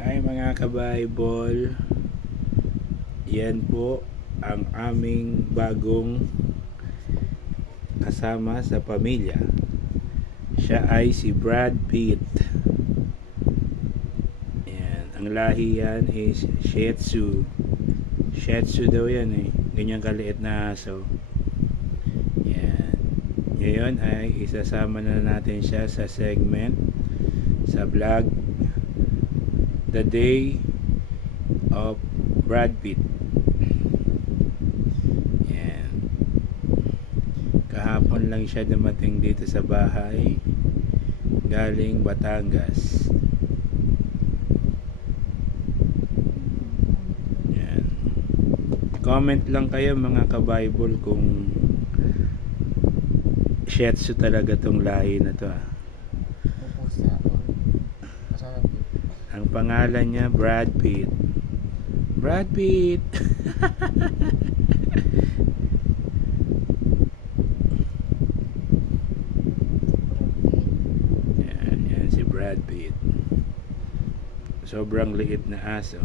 Ay mga ka-Bible, yan po ang aming bagong kasama sa pamilya. Siya ay si Brad Pitt. Yan. Ang lahi yan is Shih Tzu. Shih Tzu daw yan eh. Ganyan kaliit na aso. Yan. Ngayon ay isasama na natin siya sa segment, sa vlog, The Day of Brad Pitt. Yan. Kahapon lang siya dumating dito sa bahay, galing Batangas. Yan. Comment lang kayo mga ka-Bible kung Shih Tzu talaga tong lahi na to ah. Ang pangalan niya Brad Pitt. Brad Pitt. yan si Brad Pitt. Sobrang liit na aso.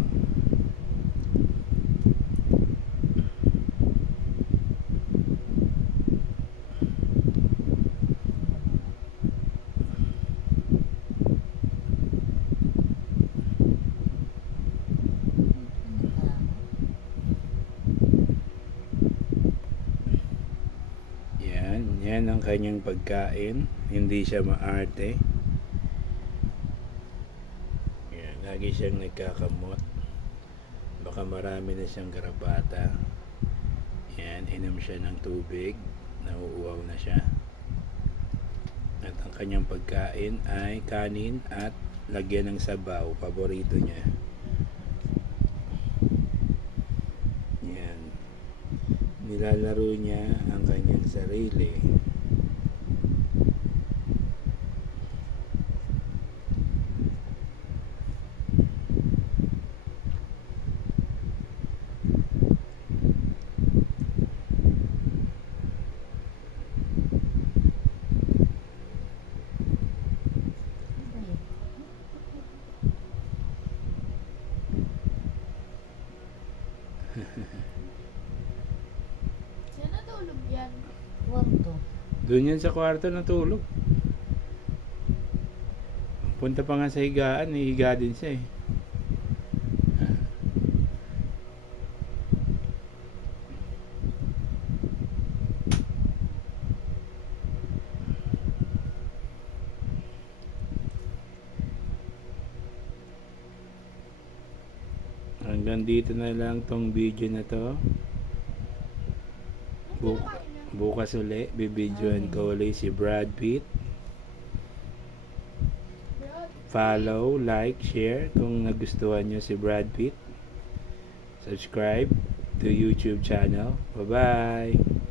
Yan ang kanyang pagkain. Hindi siya maarte. Yan, lagi siyang nagkakamot. Baka marami na siyang garabata. Yan, inom siya ng tubig. Nauuwaw na siya. At ang kanyang pagkain ay kanin at lagyan ng sabaw. Paborito niya. Yan. Nilalaro niya ang kanyang sarili. Saan natulog yan? Kwarto. Doon yan sa kwarto natulog. Punta pa nga sa higaan, higa din siya eh. Hanggang dito na lang tong video na to. Bukas uli, bibidyoan ko ulit si Brad Pitt. Follow, like, share kung nagustuhan nyo si Brad Pitt. Subscribe to YouTube channel. Bye-bye!